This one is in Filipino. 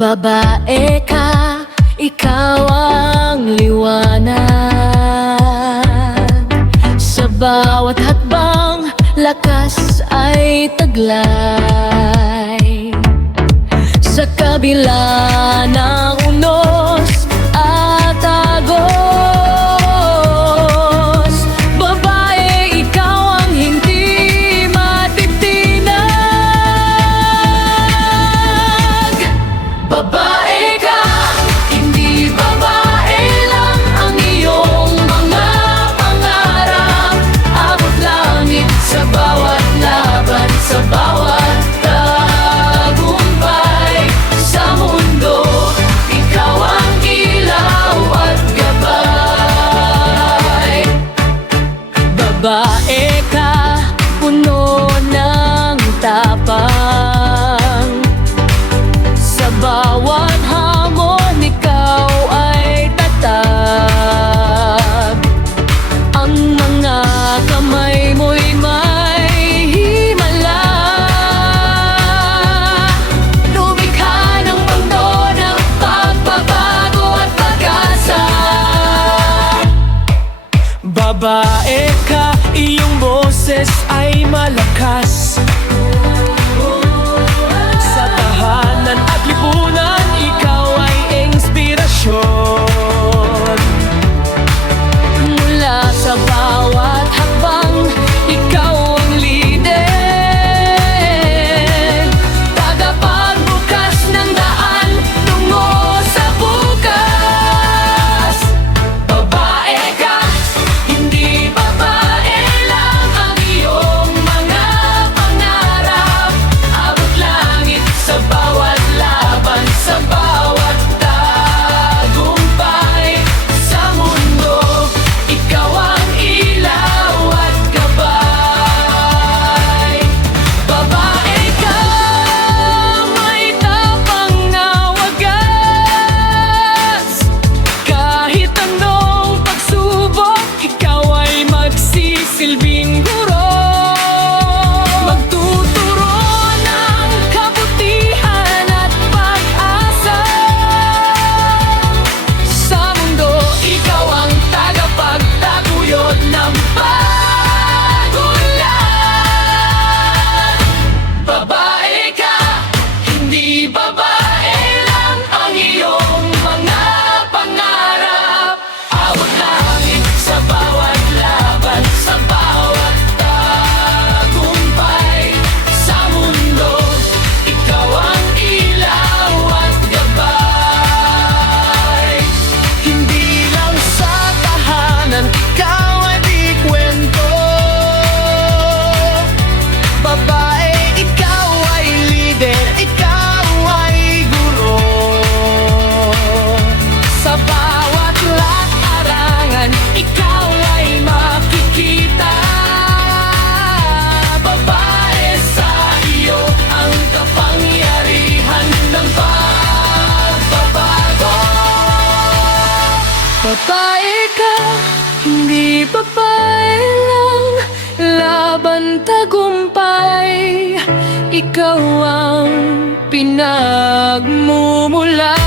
Babae ka, ikaw ang liwanag. Sa bawat hakbang, lakas ay taglay. Sa kabila ng unos at agos, babae, ikaw ang hindi matitinag. Babae ka, hindi babae lang ang iyong mga pangarap. Abot langit sa bawat laban, sa bawat tagumpay. Sa mundo, ikaw ang ilaw at gabay. Babae ka, puno ng tapang. Sa bawat hamon, ikaw ay tatag. Ang mga kamay mo'y may himala. Lumikha ng mundo ng pagbabago at pag-asa. Babae ka, iyong boses ay malakas. Sa tahanan at lipunan, ikaw ay inspirasyon. Mula sa bawat hakbang, ikaw ang lider. Tagapagbukas ng daan tungo sa bukas. Babae ka, hindi babae lang ang iyong mga pangarap. Abot langit sa bawat laban, sa bawat tagumpay. Sa mundo, ikaw ang ilaw at gabay. Babae ka, may tapang na wagas. Kahit anong pagsubok, ikaw ay magsisilbing guro. Magtuturo ng kabutihan at pag-asa. Sa mundo, ikaw ang tagapagtaguyod ng pag-unlad. Babae ka, hindi babae lang ang iyong mga pangarap. Abot langit sa bawat laban, sa bawat tagumpay. Sa mundo, ikaw ang ilaw at gabay. Hindi lang sa tahanan, ikaw ay di kwento. Babae, ikaw ay lider, ikaw ay guro. Sa bawat latarangan, ikaw ay makikita. Babae, sa iyo ang kapangyarihan ng pagbabago. Babae ka, hindi babae lang, laban tagumpay. Ikaw ang pinagmumulan.